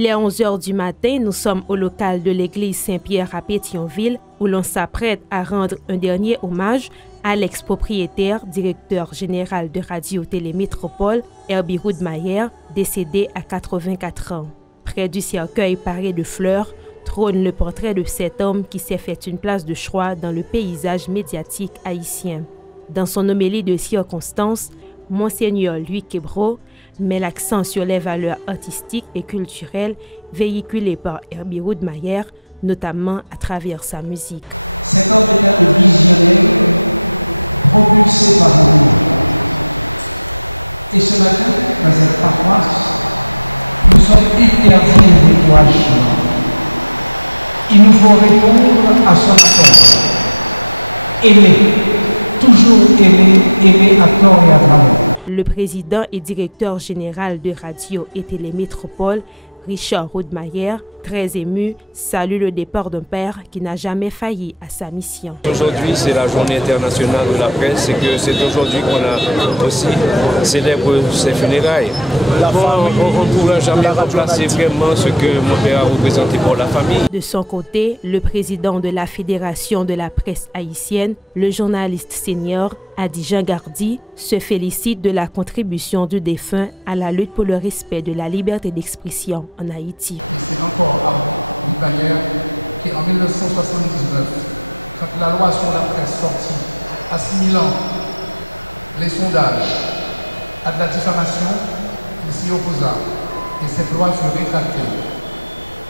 Il est 11 h du matin, nous sommes au local de l'église Saint-Pierre à Pétionville où l'on s'apprête à rendre un dernier hommage à l'ex-propriétaire, directeur général de Radio-Télé Métropole, Herbie Roudemayer, décédé à 84 ans. Près du cercueil paré de fleurs, trône le portrait de cet homme qui s'est fait une place de choix dans le paysage médiatique haïtien. Dans son homélie de circonstance, Monseigneur Louis Québreau met l'accent sur les valeurs artistiques et culturelles véhiculées par Herbie Roudemayer, notamment à travers sa musique. Cet homme était un visionnaire propulsé par l'amour. Et ce matin, dans cette paroisse, nous sommes interdits de découragement. Il nous faut répondre à son appel. Aimer, toujours aimer, aimer à tort et à travers. Le président et directeur général de Radio et Télé Métropole, Richard Roudemayer, très ému, salue le départ d'un père qui n'a jamais failli à sa mission. Aujourd'hui, c'est la journée internationale de la presse et que c'est aujourd'hui qu'on a aussi célébré ses funérailles. On ne pourra jamais remplacer vraiment ce que mon père a représenté pour la famille. De son côté, le président de la Fédération de la presse haïtienne, le journaliste senior Adi Jean Gardi, se félicite de la contribution du défunt à la lutte pour le respect de la liberté d'expression en Haïti. Et c'est encore Roudemayer qui, en 1979, quand la loi sur la presse sortit, assimilant les sondages à de la diffamation, il s'y opposa et cette loi fut rétractée.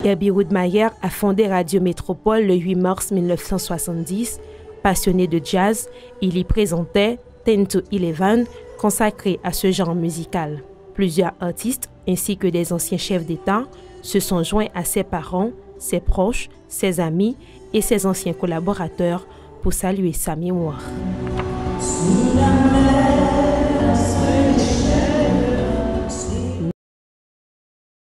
Herbie Roudemayer a fondé Radio Métropole le 8 mars 1970. Passionné de jazz, il y présentait 10 to 11, consacré à ce genre musical. Plusieurs artistes, ainsi que des anciens chefs d'État, se sont joints à ses parents, ses proches, ses amis et ses anciens collaborateurs pour saluer sa mémoire.